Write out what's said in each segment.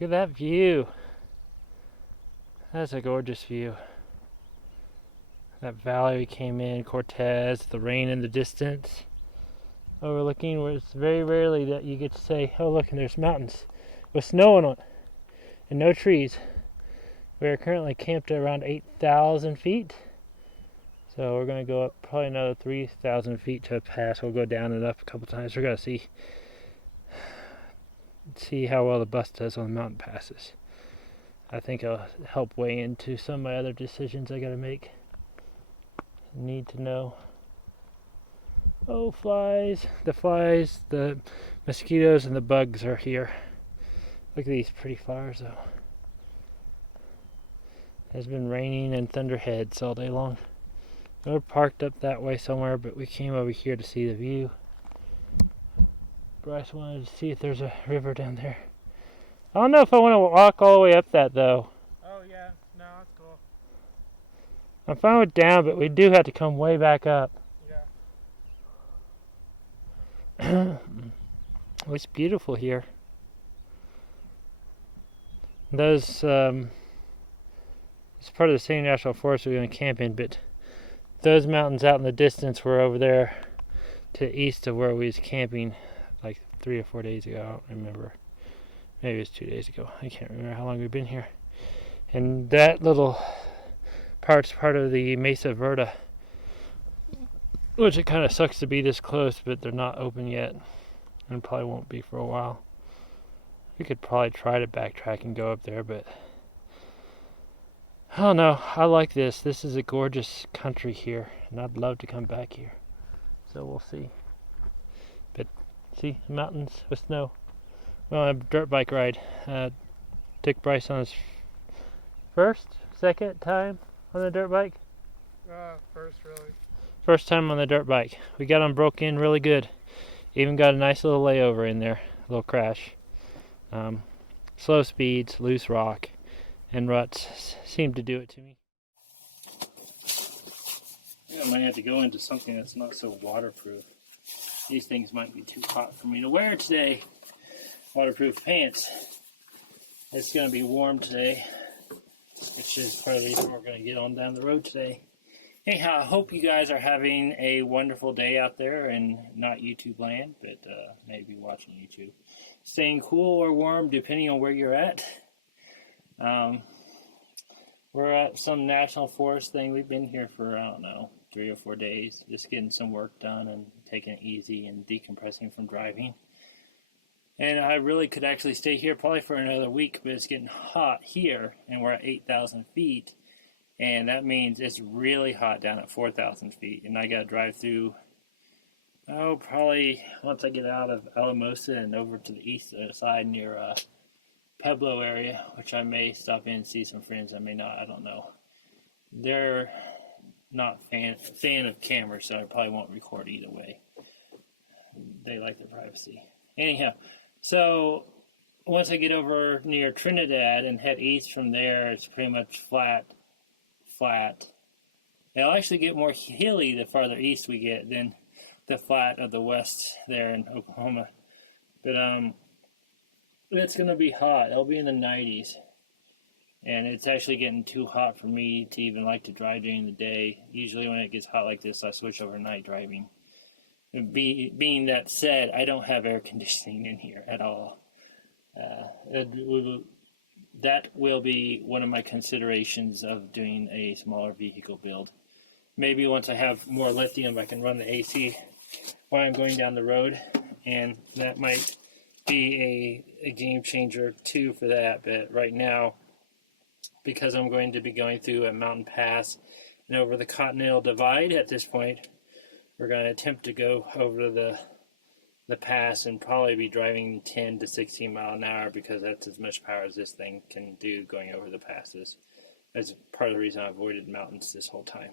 Look at that view. That's a gorgeous view. That valley we came in, Cortez, the rain in the distance, overlooking where it's very rarely that you get to say, oh look, and there's mountains with snow on it and no trees. We are currently camped at around 8,000 feet. So we're going to go up probably another 3,000 feet to a pass. We'll go down and up a couple times. We're going to see how well the bus does on the mountain passes. I think it'll help weigh into some of my other decisions I got to make. Need to know. Oh, flies. The mosquitoes, and the bugs are here. Look at these pretty flowers, though. It's been raining and thunderheads all day long. We're parked up that way somewhere, but we came over here to see the view. Bryce wanted to see if there's a river down there. I don't know if I want to walk all the way up that, though. Oh, yeah. No, that's cool. I'm fine with down, but we do have to come way back up. Yeah. It's beautiful here. Those, it's part of the same national forest we're going to camp in, but those mountains out in the distance were over there to the east of where we was camping like 3 or 4 days ago. I don't remember. Maybe it was 2 days ago. I can't remember how long we've been here. And that little part's part of the Mesa Verde, which it kind of sucks to be this close, but they're not open yet, and probably won't be for a while. We could probably try to backtrack and go up there, but I don't know. I like this. This is a gorgeous country here, and I'd love to come back here. So we'll see. But see, mountains with snow. Well, a dirt bike ride. Took Bryce on his second time on the dirt bike. First, really. First time on the dirt bike. We got him broke in really good. Even got a nice little layover in there, a little crash. Slow speeds, loose rock, and ruts seem to do it to me. I think I might have to go into something that's not so waterproof. These things might be too hot for me to wear today. Waterproof pants. It's going to be warm today, which is part of the reason we're going to get on down the road today. Anyhow, I hope you guys are having a wonderful day out there and not YouTube land, but maybe watching YouTube. Staying cool or warm depending on where you're at. We're at some national forest thing. We've been here for, I don't know, 3 or 4 days, just getting some work done and taking it easy and decompressing from driving. And I really could actually stay here probably for another week, but it's getting hot here, and we're at 8,000 feet. And that means it's really hot down at 4,000 feet. And I got to drive through, probably once I get out of Alamosa and over to the east side near Pueblo area, which I may stop in and see some friends. I may not. I don't know. They're not fan of cameras, so I probably won't record either way. They like their privacy. Anyhow, so once I get over near Trinidad and head east from there, it's pretty much flat. It'll actually get more hilly the farther east we get than the flat of the west there in Oklahoma. But it's going to be hot. It'll be in the 90s. And it's actually getting too hot for me to even like to drive during the day. Usually when it gets hot like this, I switch over night driving. And being that said, I don't have air conditioning in here at all. That will be one of my considerations of doing a smaller vehicle build. Maybe once I have more lithium, I can run the AC while I'm going down the road, and that might be a game changer too for that. But right now, because I'm going to be going through a mountain pass and over the Continental Divide at this point, we're going to attempt to go over the pass and probably be driving 10 to 16 mile an hour, because that's as much power as this thing can do going over the passes. That's part of the reason I avoided mountains this whole time.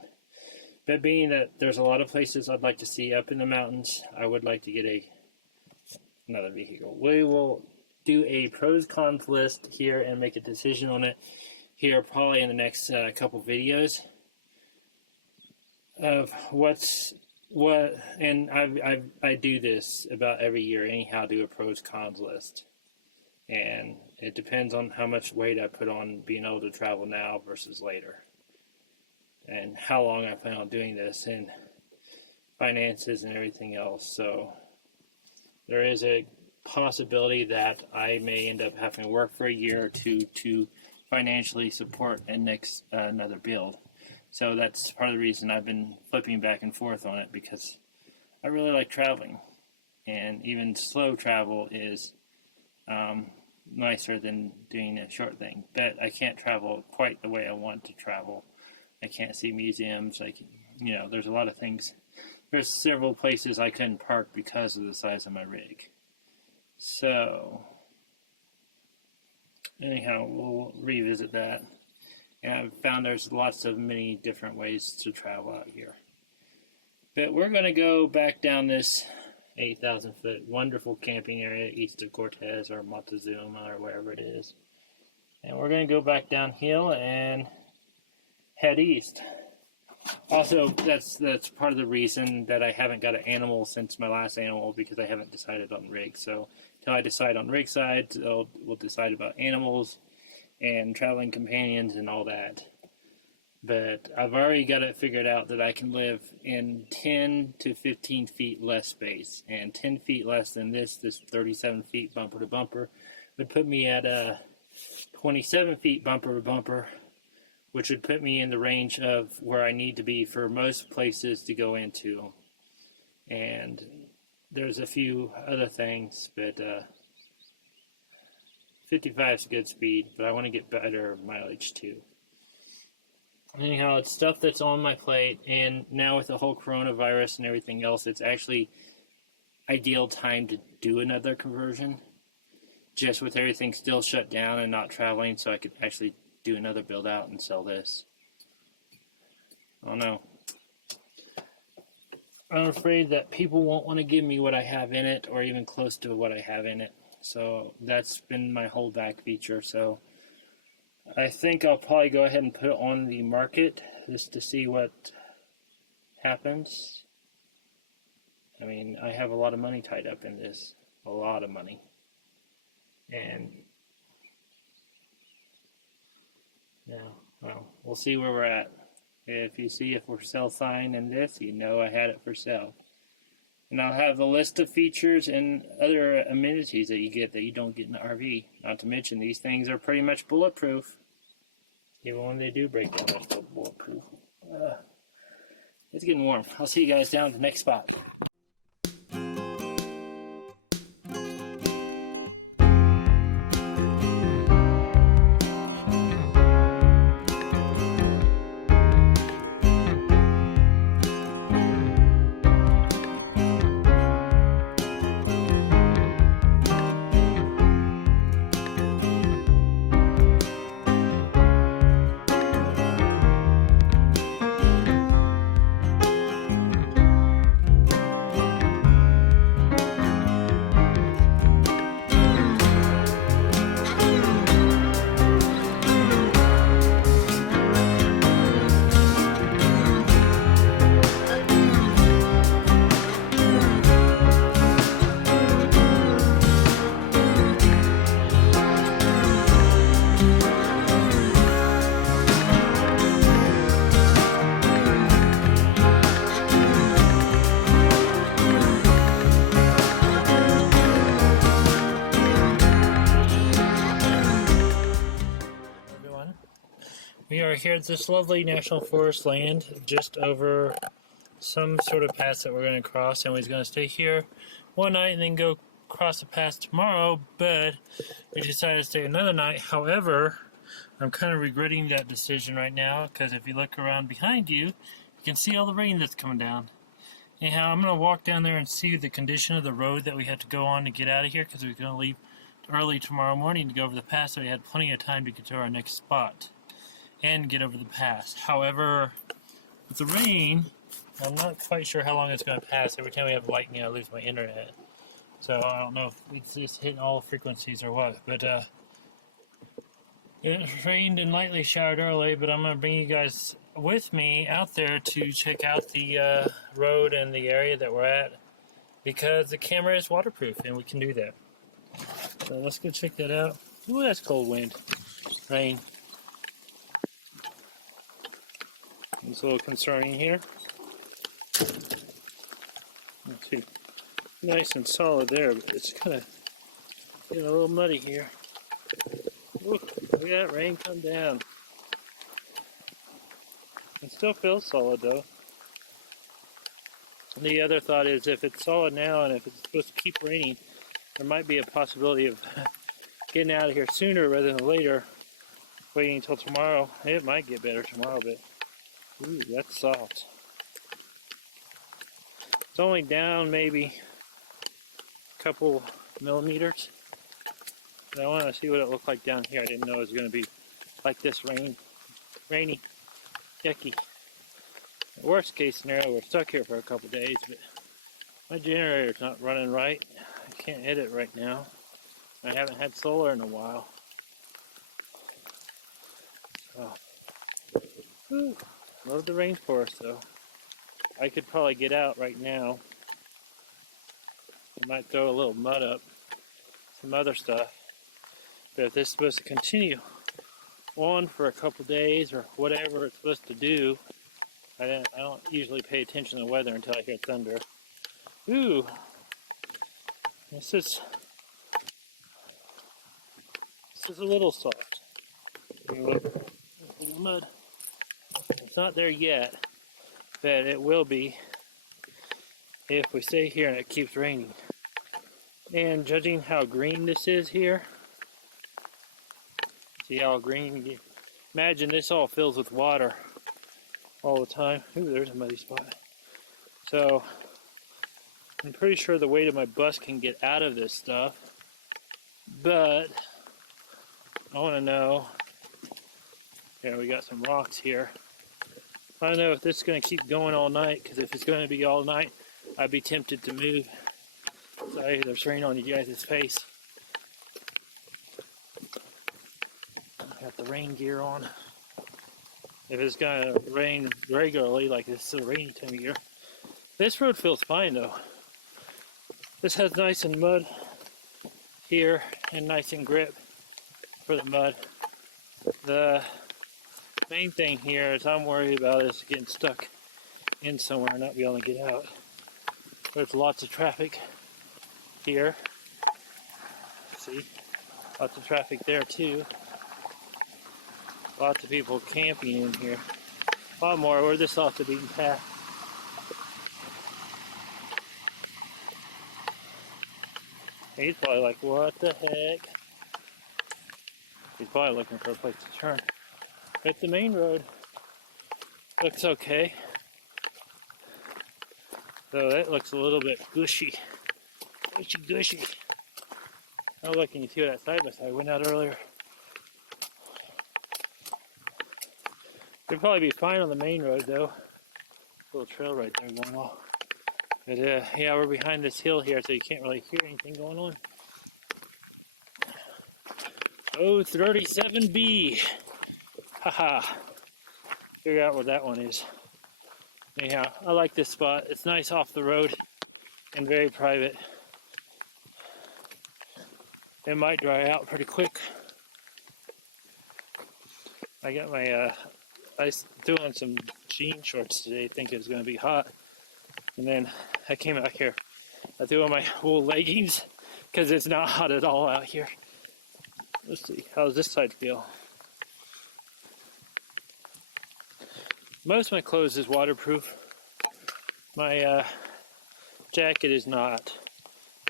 But being that there's a lot of places I'd like to see up in the mountains, I would like to get another vehicle. We will do a pros cons list here and make a decision on it here probably in the next couple videos of and I do this about every year anyhow, do a pros cons list. And it depends on how much weight I put on being able to travel now versus later, and how long I plan on doing this, and finances and everything else. So there is a possibility that I may end up having to work for a year or two to financially support another build. So that's part of the reason I've been flipping back and forth on it, because I really like traveling, and even slow travel is nicer than doing a short thing. But I can't travel quite the way I want to travel. I can't see museums. There's a lot of things. There's several places I couldn't park because of the size of my rig. So, anyhow, we'll revisit that. And I've found there's many different ways to travel out here. But we're going to go back down this 8,000 foot wonderful camping area east of Cortez or Montezuma or wherever it is. And we're going to go back downhill and head east. Also, that's part of the reason that I haven't got an animal since my last animal, because I haven't decided on rig. So until I decide on rig side, we'll decide about animals and traveling companions and all that. But I've already got it figured out that I can live in 10 to 15 feet less space. And 10 feet less than this 37 feet bumper to bumper, would put me at 27 feet bumper to bumper, which would put me in the range of where I need to be for most places to go into. And there's a few other things, but 55 is a good speed, but I want to get better mileage too. Anyhow, it's stuff that's on my plate, and now with the whole coronavirus and everything else, it's actually ideal time to do another conversion, just with everything still shut down and not traveling, so I could actually do another build out and sell this. I don't know. I'm afraid that people won't want to give me what I have in it, or even close to what I have in it. So that's been my holdback feature. So I think I'll probably go ahead and put it on the market just to see what happens. I mean, I have a lot of money tied up in this. A lot of money. And yeah, well, we'll see where we're at. If you see a for sale sign in this, you know I had it for sale. And I'll have the list of features and other amenities that you get that you don't get in the RV. Not to mention, these things are pretty much bulletproof. Even when they do break down, they're still bulletproof. It's getting warm. I'll see you guys down at the next spot. We are here at this lovely national forest land, just over some sort of pass that we're going to cross, and we're going to stay here one night and then go cross the pass tomorrow, but we decided to stay another night. However, I'm kind of regretting that decision right now, because if you look around behind you, you can see all the rain that's coming down. Anyhow, I'm going to walk down there and see the condition of the road that we had to go on to get out of here, because we're going to leave early tomorrow morning to go over the pass, so we had plenty of time to get to our next spot and get over the pass. However, with the rain, I'm not quite sure how long it's going to pass. Every time we have lightning, I lose my internet. So I don't know if it's just hitting all frequencies or what. But it rained and lightly showered early, but I'm going to bring you guys with me out there to check out the road and the area that we're at, because the camera is waterproof and we can do that. So let's go check that out. Ooh, that's cold wind. Rain. It's a little concerning here. Let's see. Nice and solid there, but it's kind of getting a little muddy here. Ooh, look at that rain come down. It still feels solid though. The other thought is if it's solid now and if it's supposed to keep raining, there might be a possibility of getting out of here sooner rather than later, waiting until tomorrow. It might get better tomorrow, but ooh, that's soft. It's only down maybe a couple millimeters. But I want to see what it looked like down here. I didn't know it was going to be like this rainy, yucky. Worst case scenario, we're stuck here for a couple days, but my generator's not running right. I can't hit it right now. I haven't had solar in a while. So, whew, love the rainforest though. I could probably get out right now. I might throw a little mud up, some other stuff. But if this is supposed to continue on for a couple days or whatever it's supposed to do, I don't usually pay attention to the weather until I hear thunder. Ooh, this is a little soft. Look at the mud. It's not there yet, but it will be if we stay here and it keeps raining. And judging how green this is here, see how green? Imagine this all fills with water all the time. Ooh, there's a muddy spot. So I'm pretty sure the weight of my bus can get out of this stuff, but I want to know. Yeah, we got some rocks here. I don't know if this is going to keep going all night, because if it's going to be all night, I'd be tempted to move. Sorry, there's rain on you guys' face. Got the rain gear on. If it's going to rain regularly, like this is a rainy time of year. This road feels fine though. This has nice and mud here and nice and grip for the mud. The main thing here is I'm worried about is getting stuck in somewhere and not be able to get out. There's lots of traffic here. See, lots of traffic there too. Lots of people camping in here. A lot more. We're just off the beaten path. He's probably like, what the heck? He's probably looking for a place to turn. But the main road looks okay. So that looks a little bit gushy. Gushy. Oh look, can you see what that side by side went out earlier? It'd probably be fine on the main road though. Little trail right there going off. But yeah, we're behind this hill here, so you can't really hear anything going on. Oh, 37B. Haha. Figure out what that one is. Anyhow, I like this spot. It's nice off the road and very private. It might dry out pretty quick. I got my I threw on some jean shorts today, thinking it was going to be hot. And then I came out here. I threw on my wool leggings because it's not hot at all out here. Let's see, how does this side feel? Most of my clothes is waterproof. My jacket is not.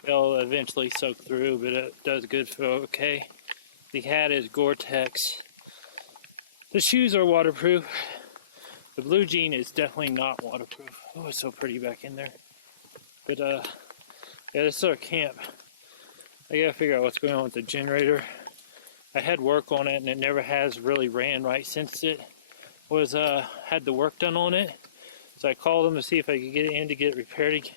It'll eventually soak through, but it does good for okay. The hat is Gore-Tex. The shoes are waterproof. The blue jean is definitely not waterproof. Oh, it's so pretty back in there. But yeah, this is our camp. I gotta figure out what's going on with the generator. I had work on it and it never has really ran right since it was had the work done on it. So I called them to see if I could get it in to get it repaired.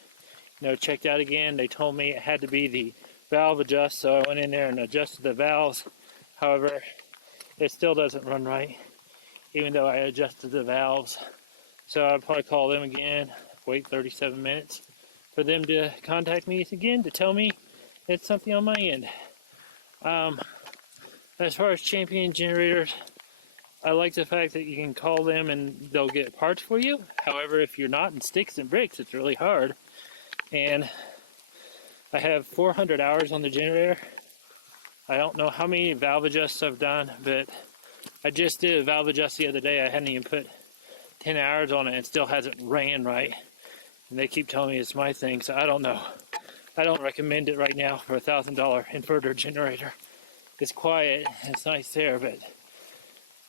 Checked out again. They told me it had to be the valve adjust, so I went in there and adjusted the valves. However, it still doesn't run right, even though I adjusted the valves. So I'll probably call them again, wait 37 minutes for them to contact me again to tell me it's something on my end. As far as champion generators, I like the fact that you can call them and they'll get parts for you. However, if you're not in sticks and bricks, it's really hard. And I have 400 hours on the generator. I don't know how many valve adjusts I've done, but I just did a valve adjust the other day. I hadn't even put 10 hours on it and still hasn't ran right. And they keep telling me it's my thing, so I don't know. I don't recommend it right now for a $1,000 inverter generator. It's quiet, it's nice there, but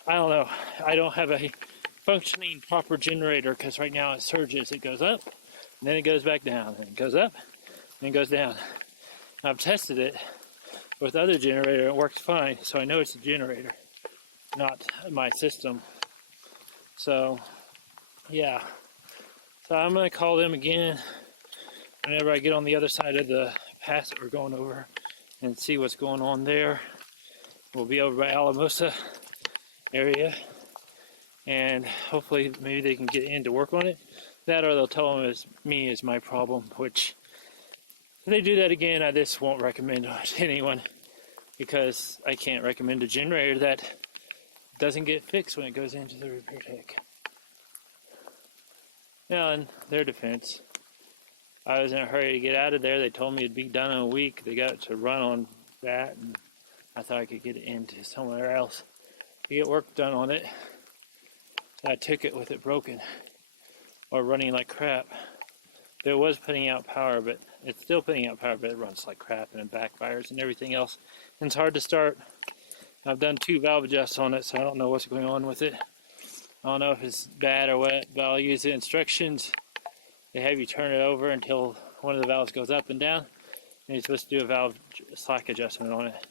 I don't know. I don't have a functioning proper generator because right now it surges. It goes up, and then it goes back down, and it goes up, and it goes down. I've tested it with other generator, it works fine, so I know it's a generator, not my system. So, yeah. So I'm going to call them again whenever I get on the other side of the pass that we're going over and see what's going on there. We'll be over by Alamosa area, and hopefully maybe they can get in to work on it. That, or they'll tell them it's me is my problem, which if they do that again, I just won't recommend it to anyone, because I can't recommend a generator that doesn't get fixed when it goes into the repair tech. Now, in their defense, I was in a hurry to get out of there. They told me it'd be done in a week. They got to run on that, and I thought I could get it into somewhere else to get work done on it. I took it with it broken or running like crap. It was putting out power, but it's still putting out power, but it runs like crap and it backfires and everything else. And it's hard to start. I've done 2 valve adjusts on it, so I don't know what's going on with it. I don't know if it's bad or what, but I'll use the instructions. They have you turn it over until one of the valves goes up and down, and you're supposed to do a valve slack adjustment on it.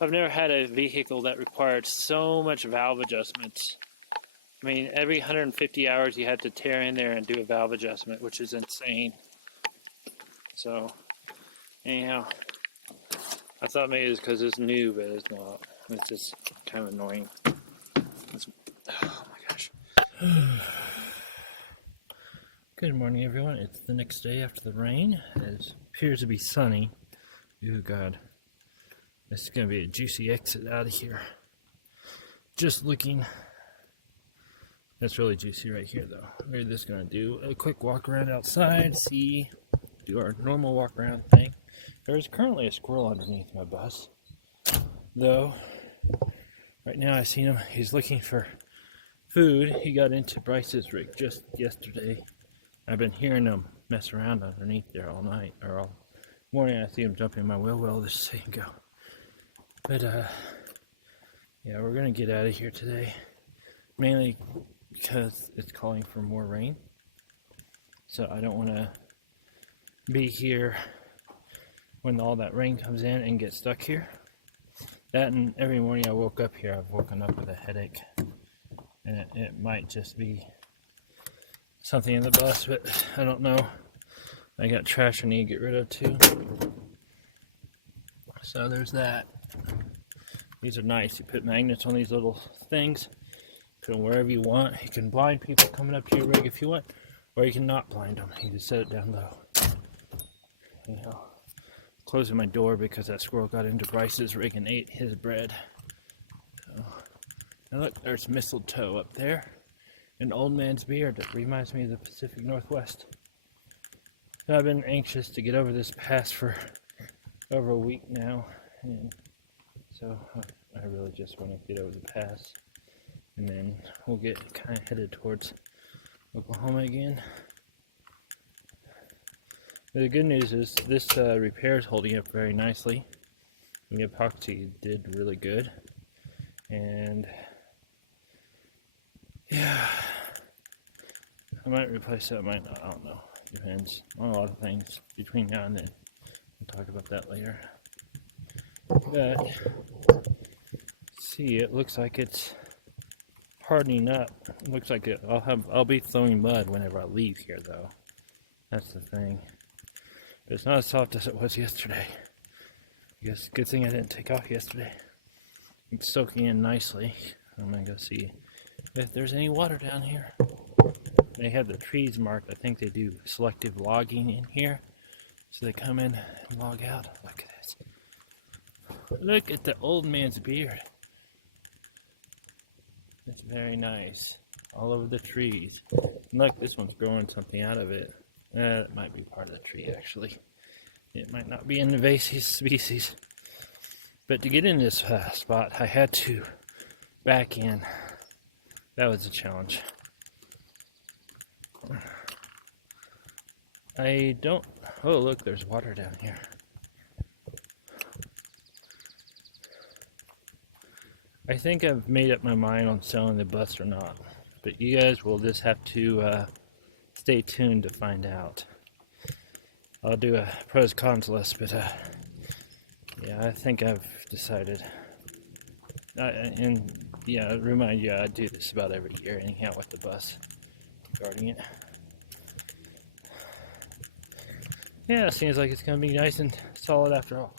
I've never had a vehicle that required so much valve adjustments. I mean, every 150 hours you have to tear in there and do a valve adjustment, which is insane. So, anyhow, I thought maybe it was because it's new, but it's not. It's just kind of annoying. Oh my gosh. Good morning, everyone. It's the next day after the rain. It appears to be sunny. Oh God. This is going to be a juicy exit out of here. Just looking. That's really juicy right here, though. We're just going to do a quick walk around outside, do our normal walk around thing. There is currently a squirrel underneath my bus, though. Right now I seen him. He's looking for food. He got into Bryce's rig just yesterday. I've been hearing him mess around underneath there all night, or all morning. I see him jumping in my wheel well this second go. But yeah, we're gonna get out of here today, mainly because it's calling for more rain. So I don't want to be here when all that rain comes in and get stuck here. That, and every morning I woke up here, I've woken up with a headache, and it might just be something in the bus, but I don't know. I got trash I need to get rid of too. So there's that. These are nice. You put magnets on these little things, put them wherever you want. You can blind people coming up to your rig if you want, or you can not blind them. You just set it down low. Anyhow, closing my door because that squirrel got into Bryce's rig and ate his bread. So, and look, there's mistletoe up there. An old man's beard that reminds me of the Pacific Northwest. So I've been anxious to get over this pass for over a week now, and so I really just want to get over the pass, and then we'll get kind of headed towards Oklahoma again. But the good news is this repair is holding up very nicely. The epoxy did really good, and yeah, I might replace it, I might not, I don't know. Depends on a lot of things between now and then. We'll talk about that later. But, see, it looks like it's hardening up. It looks like I'll be throwing mud whenever I leave here, though. That's the thing. But it's not as soft as it was yesterday. I guess good thing I didn't take off yesterday. It's soaking in nicely. I'm gonna go see if there's any water down here. They have the trees marked. I think they do selective logging in here. So they come in and log out. Look at this. Look at the old man's beard. It's very nice. All over the trees. Look, this one's growing something out of it. It might be part of the tree, actually. It might not be an invasive species. But to get in this spot, I had to back in. That was a challenge. I don't... Oh, look, there's water down here. I think I've made up my mind on selling the bus or not. But you guys will just have to stay tuned to find out. I'll do a pros cons list, but yeah, I think I've decided. And yeah, remind you, I do this about every year, anyhow, with the bus, guarding it. Yeah, it seems like it's going to be nice and solid after all.